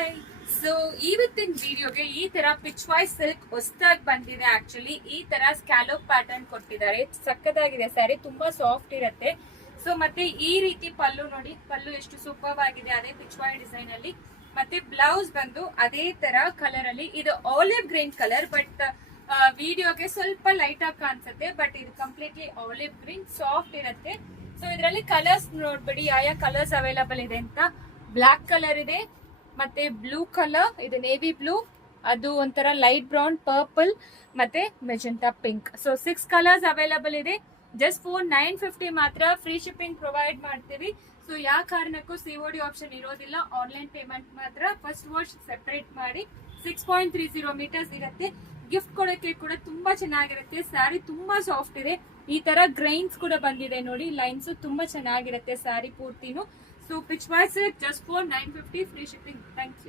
Hi. So ಇವತ್ತಿನ ವಿಡಿಯೋಗೆ ಈ ತರ ಪಿಚ್ ವಾಯ್ಸ್ ಸಿಲ್ಕ್ ಹೊಸದಾಗಿ ಬಂದಿದೆ. ಆಕ್ಚುಲಿ ಈ ತರ ಸ್ಕ್ಯಾಲೋಪ್ ಪ್ಯಾಟರ್ನ್ ಕೊಟ್ಟಿದ್ದಾರೆ. ಸಕ್ಕದಾಗಿದೆ ಸ್ಯಾರಿ, ತುಂಬಾ ಸಾಫ್ಟ್ ಇರುತ್ತೆ. ಸೊ ಮತ್ತೆ ಈ ರೀತಿ ಪಲ್ಲು ನೋಡಿ, ಪಲ್ಲು ಎಷ್ಟು ಸೂಪರ್ ಆಗಿದೆ, ಅದೇ ಪಿಚ್ ವಾಯ್ ಡಿಸೈನ್ ಅಲ್ಲಿ. ಮತ್ತೆ ಬ್ಲೌಸ್ ಬಂದು ಅದೇ ತರ ಕಲರ್ ಅಲ್ಲಿ, ಇದು ಆಲಿವ್ ಗ್ರೀನ್ ಕಲರ್, ಬಟ್ ವಿಡಿಯೋಗೆ ಸ್ವಲ್ಪ ಲೈಟ್ ಆಗಿ ಕಾಣಿಸುತ್ತೆ. ಬಟ್ ಇದು ಕಂಪ್ಲೀಟ್ಲಿ ಆಲಿವ್ ಗ್ರೀನ್, ಸಾಫ್ಟ್ ಇರುತ್ತೆ. ಸೊ ಇದರಲ್ಲಿ ಕಲರ್ಸ್ ನೋಡ್ಬಿಡಿ, ಯಾವ ಕಲರ್ಸ್ ಅವೈಲಬಲ್ ಇದೆ ಅಂತ. ಬ್ಲಾಕ್ ಕಲರ್ ಇದೆ, ಮತ್ತೆ ಬ್ಲೂ ಕಲರ್, ಇದು ನೇವಿ ಬ್ಲೂ, ಅದು ಒಂಥರ ಲೈಟ್ ಬ್ರೌನ್, ಪರ್ಪಲ್, ಮತ್ತೆ magenta pink. So 6 colours available ಇದೆ. ಜಸ್ಟ್ ಫಾರ್ 950 ಮಾತ್ರ ಫ್ರೀ ಶಿಪ್ಪಿಂಗ್ ಪ್ರೊವೈಡ್ ಮಾಡ್ತೀವಿ. ಸೊ ಯಾವ ಕಾರಣಕ್ಕೂ COD ಆಪ್ಷನ್ ಇರೋದಿಲ್ಲ, ಆನ್ಲೈನ್ ಪೇಮೆಂಟ್ ಮಾತ್ರ. ಫಸ್ಟ್ ವಾಶ್ ಸೆಪರೇಟ್ ಮಾಡಿ 6.30 ಮೀಟರ್ಸ್ ಇರುತ್ತೆ. ಗಿಫ್ಟ್ ಕೊಡೋಕೆ ಕೂಡ ತುಂಬಾ ಚೆನ್ನಾಗಿರುತ್ತೆ. ಸ್ಯಾರಿ ತುಂಬಾ ಸಾಫ್ಟ್ ಇದೆ. ಈ ತರ ಗ್ರೈನ್ಸ್ ಕೂಡ ಬಂದಿದೆ ನೋಡಿ, ಲೈನ್ಸ್ ತುಂಬಾ ಚೆನ್ನಾಗಿರುತ್ತೆ ಸ್ಯಾರಿ ಪೂರ್ತಿನು. So pitch voice just for 950 free shipping. Thank you.